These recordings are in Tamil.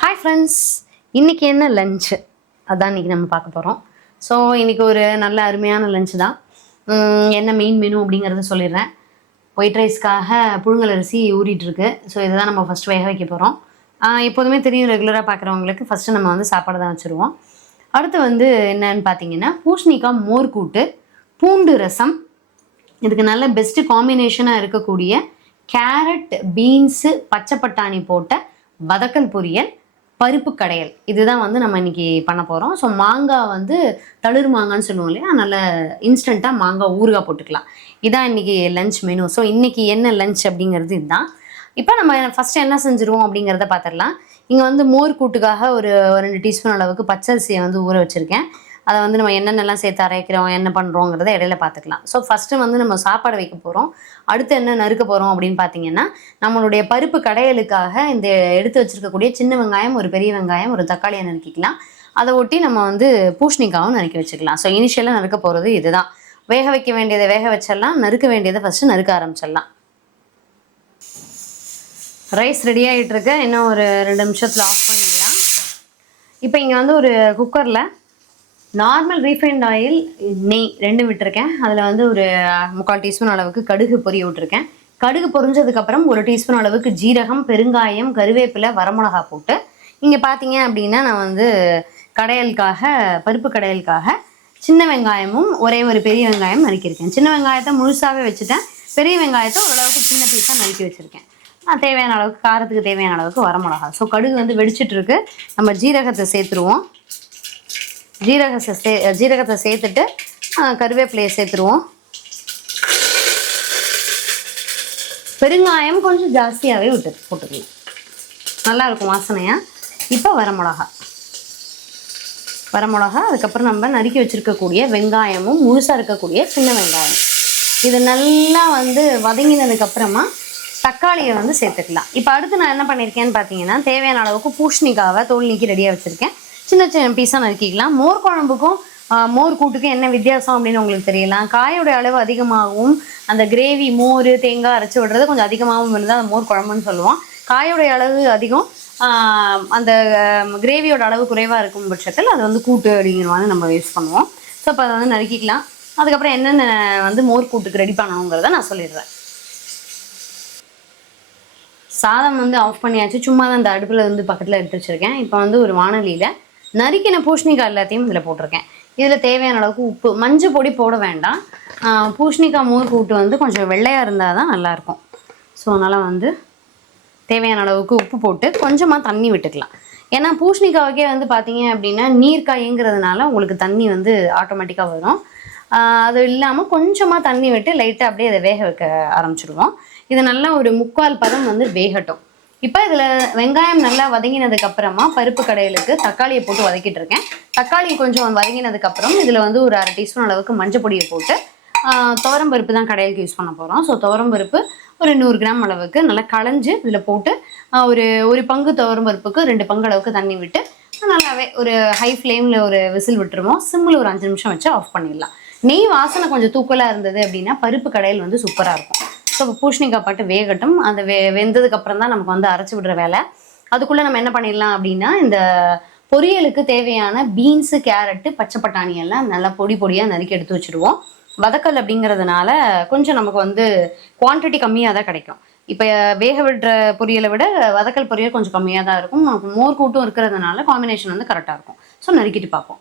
ஹாய் ஃப்ரெண்ட்ஸ் இன்றைக்கி என்ன லஞ்சு அதான் இன்னைக்கு நம்ம பார்க்க போகிறோம் ஸோ இன்றைக்கி ஒரு நல்ல அருமையான லஞ்சு தான். என்ன மெயின் மெனு அப்படிங்கிறத சொல்லிடுறேன். ஒயிட் ரைஸ்க்காக புழுங்கல் அரிசி ஊறிட்டு ஸோ இதை தான் நம்ம ஃபஸ்ட் வேக வைக்க போகிறோம் எப்போதுமே தெரியும் ரெகுலராக பார்க்குறவங்களுக்கு ஃபஸ்ட்டு நம்ம வந்து சாப்பாடு தான் வச்சுருவோம். அடுத்து வந்து என்னன்னு பார்த்தீங்கன்னா பூஷ்ணிக்காய் மோர் கூட்டு பூண்டு ரசம். இதுக்கு நல்ல பெஸ்ட்டு காம்பினேஷனாக இருக்கக்கூடிய கேரட் பீன்ஸு பச்சை பட்டாணி போட்ட வதக்கல் பொரியல். பருப்பு கடையல். இதுதான் வந்து நம்ம இன்னைக்கு பண்ண போகிறோம் ஸோ மாங்காய் வந்து தளிர் மாங்கான்னு சொல்லுவோம் இல்லையா? நல்ல இன்ஸ்டண்ட்டாக மாங்காய் ஊறுகாய் போட்டுக்கலாம். இதான் இன்னைக்கு லஞ்ச் மெனு ஸோ இன்னைக்கு என்ன லஞ்ச் அப்படிங்கிறது இதுதான். இப்போ நம்ம ஃபஸ்ட்டு என்ன செஞ்சுருவோம் அப்படிங்கிறத பார்த்துடலாம் இங்கே வந்து மோர் கூட்டுக்காக ஒரு ஒரு ரெண்டு டீஸ்பூன் அளவுக்கு பச்சரிசியை வந்து ஊற வச்சுருக்கேன். அதை வந்து நம்ம என்னென்னலாம் சேர்த்து அரைக்கிறோம் என்ன பண்ணுறோங்கிறத இடையில பார்த்துக்கலாம். ஸோ ஃபஸ்ட்டு வந்து நம்ம சாப்பாடு வைக்க போகிறோம் அடுத்து என்ன நறுக்க போகிறோம் அப்படின்னு பார்த்தீங்கன்னா நம்மளுடைய பருப்பு கடையலுக்காக இந்த எடுத்து வச்சுருக்கக்கூடிய சின்ன வெங்காயம் ஒரு பெரிய வெங்காயம் ஒரு தக்காளியை நறுக்கிக்கலாம். அதை ஒட்டி நம்ம வந்து பூஷ்ணிக்காவும் நறுக்கி வச்சுக்கலாம். ஸோ இனிஷியலாக நறுக்க போகிறது இதுதான். வேக வைக்க வேண்டியதை வேக வச்சிடலாம். நறுக்க வேண்டியதை ஃபஸ்ட்டு நறுக்க ஆரம்பிச்சிடலாம். ரைஸ் ரெடி ஆகிட்டுருக்கு இன்னும் ஒரு ரெண்டு நிமிஷத்தில் ஆஃப் பண்ணிடலாம். இப்போ இங்கே வந்து ஒரு குக்கரில் நார்மல் ரீஃபைண்ட் ஆயில் நெய் ரெண்டும் விட்டுருக்கேன். அதில் வந்து ஒரு முக்கால் டீஸ்பூன் அளவுக்கு கடுகு பொரிய விட்டுருக்கேன். கடுகு பொரிஞ்சதுக்கப்புறம் ஒரு டீஸ்பூன் அளவுக்கு ஜீரகம் பெருங்காயம் கருவேப்பிலை வரமிளகா போட்டு இங்கே பார்த்தீங்க அப்படின்னா நான் வந்து கடையலுக்காக பருப்பு கடையலுக்காக சின்ன வெங்காயமும் ஒரே ஒரு பெரிய வெங்காயம் நறுக்கியிருக்கேன். சின்ன வெங்காயத்தை முழுசாகவே வச்சுட்டேன். பெரிய வெங்காயத்தை ஓரளவுக்கு சின்ன பீஸாக நறுக்கி வச்சுருக்கேன். தேவையான அளவுக்கு காரத்துக்கு தேவையான அளவுக்கு வரமிளகா ஸோ கடுகு வந்து வெடிச்சிட்ருக்கு நம்ம ஜீரகத்தை சேர்த்துருவோம். ஜீரகத்தை சே ஜீரகத்தை சேர்த்துட்டு கருவேப்பிலையை சேர்த்துருவோம். பெருங்காயம் கொஞ்சம் ஜாஸ்தியாகவே விட்டு போட்டுக்கலாம். நல்லா இருக்கும் வாசனையா? இப்போ வரமிளகா வரமிளகா அதுக்கப்புறம் நம்ம நறுக்கி வச்சுருக்கக்கூடிய வெங்காயமும் முழுசாக இருக்கக்கூடிய சின்ன வெங்காயம். இது நல்லா வந்து வதங்கினதுக்கப்புறமா தக்காளியை வந்து சேர்த்துக்கலாம். இப்போ அடுத்து நான் என்ன பண்ணியிருக்கேன்னு பார்த்தீங்கன்னா தேவையான அளவுக்கு பூஷ்ணிக்காவை தோல் நீக்கி ரெடியாக வச்சுருக்கேன். சின்ன சின்ன பீஸாக நறுக்கிக்கலாம். மோர் குழம்புக்கும் மோர் கூட்டுக்கும் என்ன வித்தியாசம் அப்படின்னு உங்களுக்கு தெரியலாம் காயோடைய அளவு அதிகமாகவும் அந்த கிரேவி மோர் தேங்காய் அரைச்சி விடுறது கொஞ்சம் அதிகமாகவும் இருந்தால் அந்த மோர் குழம்புன்னு சொல்லுவோம். காயோடைய அளவு அதிகம் அந்த கிரேவியோட அளவு குறைவாக இருக்கும் பட்சத்தில் அது வந்து கூட்டு அப்படிங்கிற மாதிரி நம்ம யூஸ் பண்ணுவோம். ஸோ அப்போ அதை வந்து நறுக்கிக்கலாம். அதுக்கப்புறம் என்னென்ன வந்து மோர் கூட்டுக்கு ரெடி பண்ணணுங்கிறத நான் சொல்லிடுறேன். சாதம் வந்து ஆஃப் பண்ணியாச்சு. சும்மா தான் அந்த அடுப்பில் வந்து பக்கத்தில் எடுத்து வச்சுருக்கேன். இப்போ வந்து ஒரு வானொலியில் நறுக்கின பூஷ்ணிக்காய் எல்லாத்தையும் இதில் போட்டிருக்கேன். இதில் தேவையான அளவுக்கு உப்பு மஞ்சள் பொடி போட வேண்டாம். பூஷணிக்காய் பூஷ்ணிக்காய் மோர் கூட்டு வந்து கொஞ்சம் வெள்ளையாக இருந்தால் தான் நல்லாயிருக்கும் ஸோ அதனால் வந்து தேவையான அளவுக்கு உப்பு போட்டு கொஞ்சமாக தண்ணி விட்டுக்கலாம். ஏன்னா பூஷ்ணிக்காவுக்கே வந்து பார்த்தீங்க அப்படின்னா நீர்க்காய்ங்கிறதுனால உங்களுக்கு தண்ணி வந்து ஆட்டோமேட்டிக்காக வரும். அது இல்லாமல் கொஞ்சமாக தண்ணி விட்டு லைட்டாக அப்படியே அதை வேக வைக்க ஆரம்பிச்சிடுவோம் இது நல்லா ஒரு முக்கால் பதம் வந்து வேகட்டும். இப்போ இதில் வெங்காயம் நல்லா வதங்கினதுக்கு அப்புறமா பருப்பு கடையிலுக்கு தக்காளியை போட்டு வதக்கிட்டு இருக்கேன். தக்காளி கொஞ்சம் வதங்கினதுக்கு அப்புறம் இதில் வந்து ஒரு அரை டீஸ்பூன் அளவுக்கு மஞ்சள் பொடியை போட்டு துவரம் பருப்பு தான் கடையிலுக்கு யூஸ் பண்ண போகிறோம் ஸோ துவரம் பருப்பு ஒரு நூறு கிராம் அளவுக்கு நல்லா களைஞ்சு இதில் போட்டு ஒரு ஒரு பங்கு துவரம் பருப்புக்கு ரெண்டு பங்கு அளவுக்கு தண்ணி விட்டு நல்லாவே ஒரு ஹை ஃப்ளேமில் ஒரு விசில் விட்டுருவோம். சிம்மில் ஒரு அஞ்சு நிமிஷம் வச்சு ஆஃப் பண்ணிடலாம். நெய் வாசனை கொஞ்சம் தூக்கலாக இருந்தது அப்படின்னா பருப்பு கடையில் வந்து சூப்பராக இருக்கும். ஸோ இப்போ பூஷணிக்காய் பாட்டு வேகட்டும். அந்த வே வெந்ததுக்கு அப்புறம் தான் நமக்கு வந்து அரைச்சி விடுற வேலை. அதுக்குள்ளே நம்ம என்ன பண்ணிடலாம் அப்படின்னா இந்த பொரியலுக்கு தேவையான பீன்ஸு கேரட்டு பச்சை பட்டாணி எல்லாம் நல்லா பொடி பொடியாக நறுக்கி எடுத்து வச்சுருவோம் வதக்கல் அப்படிங்கிறதுனால கொஞ்சம் நமக்கு வந்து குவான்டிட்டி கம்மியாக தான் கிடைக்கும். இப்போ வேக விடுற பொரியலை விட வதக்கல் பொரியல் கொஞ்சம் கம்மியாக தான் இருக்கும். நமக்கு மோர் கூட்டும் இருக்கிறதுனால காம்பினேஷன் வந்து கரெக்டாக இருக்கும். ஸோ நறுக்கிட்டு பார்ப்போம்.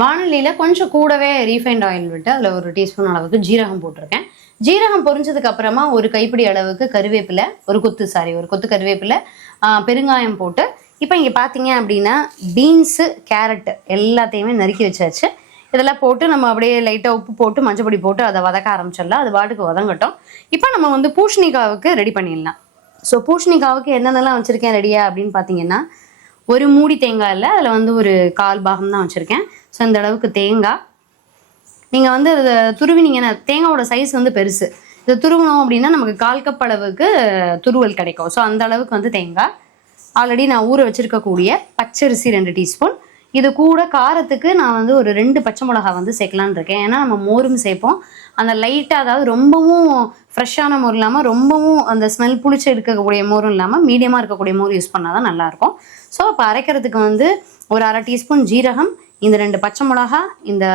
வானலியில் கொஞ்சம் கூடவே ரீஃபைண்ட் ஆயில் விட்டு அதில் ஒரு டீஸ்பூன் அளவுக்கு ஜீரகம் போட்டிருக்கேன். ஜீரகம் பொரிஞ்சதுக்கு அப்புறமா ஒரு கைப்பிடி அளவுக்கு கருவேப்பிலை ஒரு கொத்து சாரி ஒரு கொத்து கருவேப்பிலை பெருங்காயம் போட்டு இப்போ இங்கே பார்த்தீங்க அப்படின்னா பீன்ஸு கேரட் எல்லாத்தையுமே நறுக்கி வச்சாச்சு. இதெல்லாம் போட்டு நம்ம அப்படியே லைட்டாக உப்பு போட்டு மஞ்சள் பொடி போட்டு அதை வதக்க ஆரம்பிச்சிடலாம். அது பாட்டுக்கு வதங்கட்டும். இப்போ நம்ம வந்து பூஷணிக்காவுக்கு ரெடி பண்ணிடலாம். ஸோ பூஷணிக்காவுக்கு என்னென்னலாம் வச்சுருக்கேன் ரெடியா அப்படின்னு பார்த்தீங்கன்னா ஒரு மூடி தேங்காய் இல்லை அதில் வந்து ஒரு கால் பாகம் தான் வச்சுருக்கேன். ஸோ இந்த அளவுக்கு தேங்காய். நீங்கள் வந்து அதை துருவினீங்கன்னா தேங்காவோட சைஸ் வந்து பெருசு. இதை துருவினோம் அப்படின்னா நமக்கு கால் கப் அளவுக்கு துருவல் கிடைக்கும். ஸோ அந்த அளவுக்கு வந்து தேங்காய். ஆல்ரெடி நான் ஊற வச்சுருக்கக்கூடிய பச்சரிசி ரெண்டு டீஸ்பூன். இது கூட காரத்துக்கு நான் வந்து ஒரு ரெண்டு பச்சை மிளகா வந்து சேர்க்கலான்னு இருக்கேன். ஏன்னா நம்ம மோரும் சேர்ப்போம். அந்த லைட்டாக அதாவது ரொம்பவும் ஃப்ரெஷ்ஷான மோர் இல்லாமல் ரொம்பவும் அந்த ஸ்மெல் புளிச்சு இருக்கக்கூடிய மோரும் இல்லாமல் மீடியமாக இருக்கக்கூடிய மோர் யூஸ் பண்ணால் தான் நல்லாயிருக்கும். ஸோ அப்போ அரைக்கிறதுக்கு வந்து ஒரு அரை டீஸ்பூன் ஜீரகம் இந்த ரெண்டு பச்சை மிளகா இந்த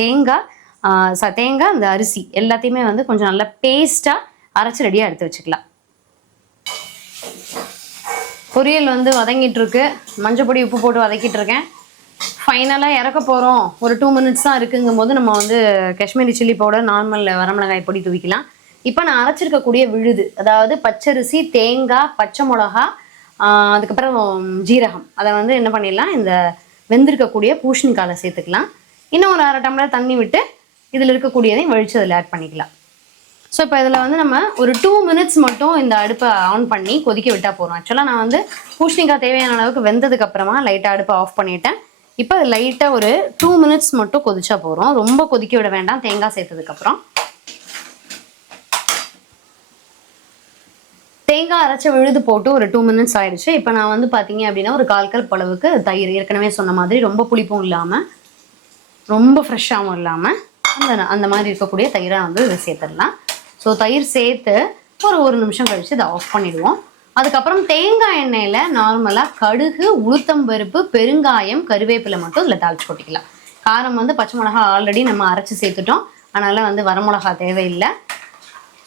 தேங்காய் ச தேங்காய் இந்த அரிசி எல்லாத்தையுமே வந்து கொஞ்சம் நல்லா பேஸ்ட்டாக அரைச்சி ரெடியாக எடுத்து வச்சுக்கலாம். பொரியல் வந்து வதங்கிட்டு இருக்கு. மஞ்சள் பொடி உப்பு போட்டு வதக்கிட்டு இருக்கேன். ஃபைனலாக இறக்க போகிறோம் ஒரு டூ மினிட்ஸ் தான் இருக்குங்கும் போது நம்ம வந்து காஷ்மீரி சில்லி பவுடர் நார்மல் வரமிளகாய் பொடி தூவிக்கலாம். இப்போ நான் அரைச்சிருக்கக்கூடிய விழுது அதாவது பச்சரிசி தேங்காய் பச்சை மிளகா அதுக்கப்புறம் ஜீரகம். அதை வந்து என்ன பண்ணிடலாம்? இந்த வெந்திருக்கக்கூடிய பூஷணிக்காலை சேர்த்துக்கலாம். இன்னும் ஒரு அரை டம்ளர் தண்ணி விட்டு இதில் இருக்கக்கூடியதையும் வெளிச்சு அதில் ஆட் பண்ணிக்கலாம். ஸோ இப்போ இதில் வந்து நம்ம ஒரு டூ மினிட்ஸ் மட்டும் இந்த அடுப்பை ஆன் பண்ணி கொதிக்க விட்டால் போகிறோம் ஆக்சுவலாக நான் வந்து பூஷணிக்காய் தேவையான அளவுக்கு வெந்ததுக்கு அப்புறமா லைட்டாக அடுப்பை ஆஃப் பண்ணிட்டேன். இப்போ லைட்டாக ஒரு டூ மினிட்ஸ் மட்டும் கொதிச்சா போகிறோம் ரொம்ப கொதிக்க விட வேண்டாம். தேங்காய் சேர்த்ததுக்கப்புறம் தேங்காய் அரைச்ச விழுது போட்டு ஒரு டூ மினிட்ஸ் ஆயிடுச்சு. இப்போ நான் வந்து பார்த்தீங்க அப்படின்னா ஒரு கால் கல் அளவுக்கு தயிர். ஏற்கனவே சொன்ன மாதிரி ரொம்ப புளிப்பும் இல்லாமல் ரொம்ப ஃப்ரெஷ்ஷாகவும் இல்லாமல் அந்த அந்த மாதிரி இருக்கக்கூடிய தயிரை வந்து இதை சேர்த்துடலாம். ஸோ தயிர் சேர்த்து ஒரு ஒரு நிமிஷம் கழித்து இதை ஆஃப் பண்ணிடுவோம். அதுக்கப்புறம் தேங்காய் எண்ணெயில் நார்மலாக கடுகு உளுத்தம்பருப்பு பெருங்காயம் கருவேப்பிலை மட்டும் இதில் தாளிச்சு கொட்டிக்கலாம். காரம் வந்து பச்சை மிளகா ஆல்ரெடி நம்ம அரைச்சி சேர்த்துட்டோம். அதனால் வந்து வரமிளகா தேவையில்லை.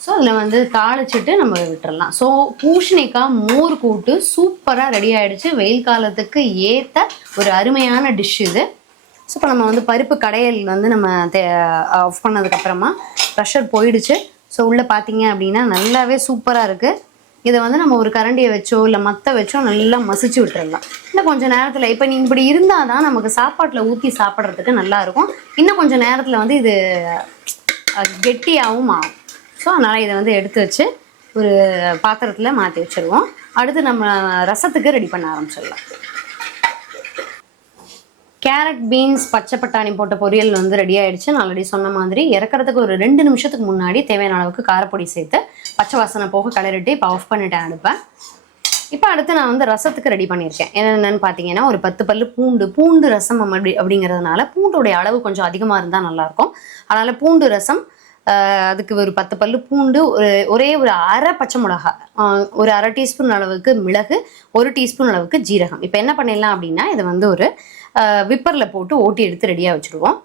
ஸோ அதில் வந்து தாளிச்சிட்டு நம்ம விட்டுறலாம். ஸோ பூஷணிக்காய் மோர் கூட்டு சூப்பராக ரெடி ஆகிடுச்சு வெயில் காலத்துக்கு ஏற்ற ஒரு அருமையான டிஷ் இது. ஸோ இப்போ நம்ம வந்து பருப்பு கடையல் வந்து நம்ம தே ஆஃப் பண்ணதுக்கப்புறமா ப்ரெஷர் போயிடுச்சு. ஸோ உள்ளே பார்த்தீங்க அப்படின்னா நல்லாவே சூப்பராக இருக்குது இதை வந்து நம்ம ஒரு கரண்டியை வச்சோ இல்லை மற்ற வச்சோ நல்லா மசிச்சு விட்டுறலாம். இன்னும் கொஞ்சம் நேரத்தில் இப்போ நீ இப்படி இருந்தால் தான் நமக்கு சாப்பாட்டில் ஊற்றி சாப்பிட்றதுக்கு நல்லா இருக்கும். இன்னும் கொஞ்சம் நேரத்தில் வந்து இது கெட்டியாகவும் ஆகும். ஸோ அதனால் இதை வந்து எடுத்து வச்சு ஒரு பாத்திரத்தில் மாற்றி வச்சுருவோம். அடுத்து நம்ம ரசத்துக்கு ரெடி பண்ண ஆரம்பிச்சிடலாம். கேரட் பீன்ஸ் பச்சை பட்டாணி போட்ட பொரியல் வந்து ரெடி ஆயிடுச்சு. நான் ஆல்ரெடி சொன்ன மாதிரி இறக்கிறதுக்கு ஒரு ரெண்டு நிமிஷத்துக்கு முன்னாடி தேவையான அளவுக்கு காரப்பொடி சேர்த்து பச்சை வாசனை போக கலரிட்டு இப்போ ஆஃப் பண்ணிட்டேன் அனுப்பேன் இப்போ அடுத்து நான் வந்து ரசத்துக்கு ரெடி பண்ணியிருக்கேன். என்னென்னு பார்த்தீங்கன்னா ஒரு பத்து பல்லு பூண்டு பூண்டு ரசம் அப்படி அப்படிங்கிறதுனால பூண்டுடைய அளவு கொஞ்சம் அதிகமாக இருந்தால் நல்லாயிருக்கும். அதனால் பூண்டு ரசம் அதுக்கு ஒரு பத்து பல்லு பூண்டு ஒரு ஒரே ஒரு அரை பச்சை மிளகா ஒரு அரை டீஸ்பூன் அளவுக்கு மிளகு ஒரு டீஸ்பூன் அளவுக்கு ஜீரகம். இப்போ என்ன பண்ணிடலாம் அப்படின்னா இதை வந்து ஒரு விப்பரில் போட்டு ஓட்டி எடுத்து ரெடியாக வச்சுருவோம்.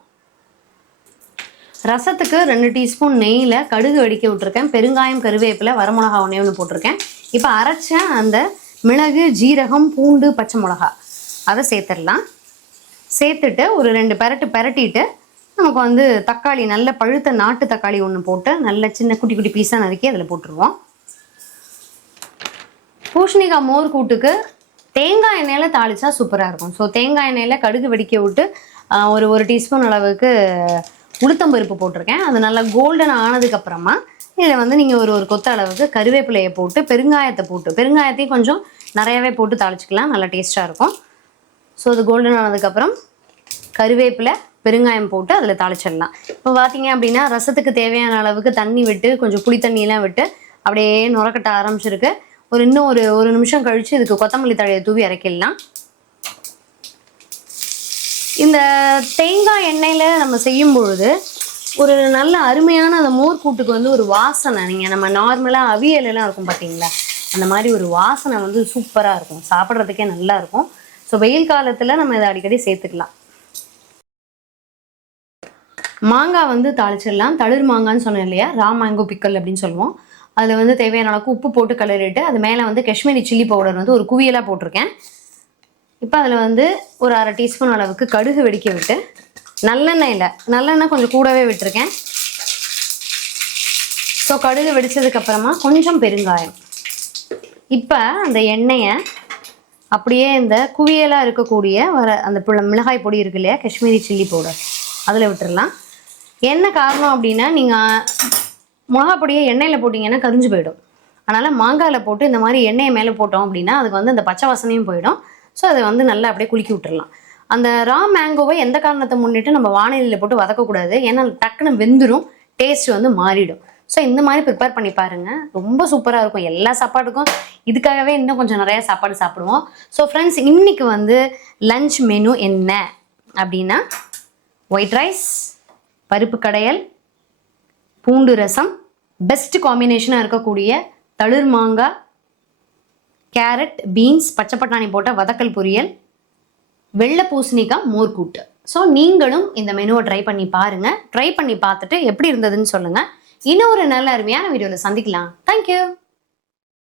ரசத்துக்கு ரெண்டு டீஸ்பூன் நெய்யில் கடுகு வெடிக்க விட்டுருக்கேன். பெருங்காயம் கருவேப்பிலை வரமிளகா ஒன்றே ஒன்று போட்டிருக்கேன். இப்போ அரைச்ச அந்த மிளகு ஜீரகம் பூண்டு பச்சை மிளகா அதை சேர்த்துடலாம். சேர்த்துட்டு ஒரு ரெண்டு பெரட்டு பெரட்டிட்டு நமக்கு வந்து தக்காளி நல்ல பழுத்த நாட்டு தக்காளி ஒன்று போட்டு நல்ல சின்ன குட்டி குட்டி பீஸாக நறுக்கி அதில் போட்டுருவோம். பூஷணிக்காய் மோர் கூட்டுக்கு தேங்காய் எண்ணெயில் தாளிச்சா சூப்பராக இருக்கும். ஸோ தேங்காய் எண்ணெயில் கடுகு வெடிக்க விட்டு ஒரு ஒரு டீஸ்பூன் அளவுக்கு உளுத்தம்பருப்பு போட்டிருக்கேன். அது நல்லா கோல்டன் ஆனதுக்கப்புறமா இதில் வந்து நீங்கள் ஒரு ஒரு கொத்த அளவுக்கு கருவேப்பிலையை போட்டு பெருங்காயத்தை போட்டு பெருங்காயத்தையும் கொஞ்சம் நிறையாவே போட்டு தாளிச்சிக்கலாம். நல்லா டேஸ்ட்டாக இருக்கும். ஸோ அது கோல்டன் ஆனதுக்கப்புறம் கருவேப்பிலை பெருங்காயம் போட்டு அதில் தாளிச்சிடலாம். இப்போ பார்த்தீங்க அப்படின்னா ரசத்துக்கு தேவையான அளவுக்கு தண்ணி விட்டு கொஞ்சம் புளி தண்ணியெலாம் விட்டு அப்படியே நுரக்கட்ட ஆரம்பிச்சிருக்கு. ஒரு இன்னும் ஒரு ஒரு நிமிஷம் கழித்து இதுக்கு கொத்தமல்லி தழையை தூவி இறக்கிடலாம் இந்த தேங்காய் எண்ணெயில் நம்ம செய்யும் பொழுது ஒரு நல்ல அருமையான அந்த மோர் கூட்டுக்கு வந்து ஒரு வாசனை. நீங்கள் நம்ம நார்மலாக அவியல் எல்லாம் இருக்கும் பார்த்தீங்களா அந்த மாதிரி ஒரு வாசனை வந்து சூப்பராக இருக்கும். சாப்பிட்றதுக்கே நல்லா இருக்கும். ஸோ வெயில் காலத்தில் நம்ம இதை அடிக்கடி சேர்த்துக்கலாம். மாங்காய் வந்து தாளிச்சிடலாம். தளிர் மாங்கான்னு சொன்னேன் இல்லையா? ரா மேங்கோ பிக்கல் அப்படின்னு சொல்லுவோம். அதில் வந்து தேவையான அளவுக்கு உப்பு போட்டு கலரிட்டு அது மேலே வந்து காஷ்மீரி சில்லி பவுடர் வந்து ஒரு குவியலாக போட்டிருக்கேன். இப்போ அதில் வந்து ஒரு அரை டீஸ்பூன் அளவுக்கு கடுகு வெடிக்க விட்டு நல்லெண்ணெயில் நல்லெண்ணெய் கொஞ்சம் கூடவே விட்டுருக்கேன். ஸோ கடுகு வெடித்ததுக்கப்புறமா கொஞ்சம் பெருங்காயம். இப்போ அந்த எண்ணெயை அப்படியே இந்த குவியலாக இருக்கக்கூடிய வர அந்த மிளகாய் பொடி இருக்கு இல்லையா காஷ்மீரி சில்லி பவுடர் அதில் விட்டுடலாம் என்ன காரணம் அப்படின்னா நீங்கள் மிளகாப்பொடியை எண்ணெயில் போட்டிங்கன்னா கரிஞ்சு போயிடும். அதனால் மாங்காயில் போட்டு இந்த மாதிரி எண்ணெயை மேலே போட்டோம் அப்படின்னா அதுக்கு வந்து அந்த பச்சை வாசனையும் போயிடும். ஸோ அதை வந்து நல்லா அப்படியே குலுக்கி விட்டுடலாம் அந்த ரா மேங்கோவை எந்த காரணத்தை முன்னிட்டு நம்ம வானிலையில் போட்டு வதக்கக்கூடாது? ஏன்னா டக்குன்னு வெந்துடும் டேஸ்ட் வந்து மாறிடும். ஸோ இந்த மாதிரி ப்ரிப்பேர் பண்ணி பாருங்க. ரொம்ப சூப்பராக இருக்கும். எல்லா சாப்பாட்டுக்கும் இதுக்காகவே இன்னும் கொஞ்சம் நிறைய சாப்பாடு சாப்பிடுவோம். ஸோ ஃப்ரெண்ட்ஸ் இன்னைக்கு வந்து லஞ்ச் மெனு என்ன? அப்படின்னா ஒயிட் ரைஸ் பருப்பு கடையல் பூண்டு ரசம் பெஸ்ட் காம்பினேஷனாக இருக்கக்கூடிய தளிர் மாங்காய் கேரட் பீன்ஸ் பச்சை பட்டாணி போட்ட வதக்கல் பொரியல் வெள்ளை பூசணிக்காய் மோர்கூட்டு. ஸோ நீங்களும் இந்த மெனுவை ட்ரை பண்ணி பாருங்கள் ட்ரை பண்ணி பார்த்துட்டு எப்படி இருந்ததுன்னு சொல்லுங்கள் இன்னும் ஒரு நல்ல அருமையான வீடியோவில் சந்திக்கலாம். தேங்க்யூ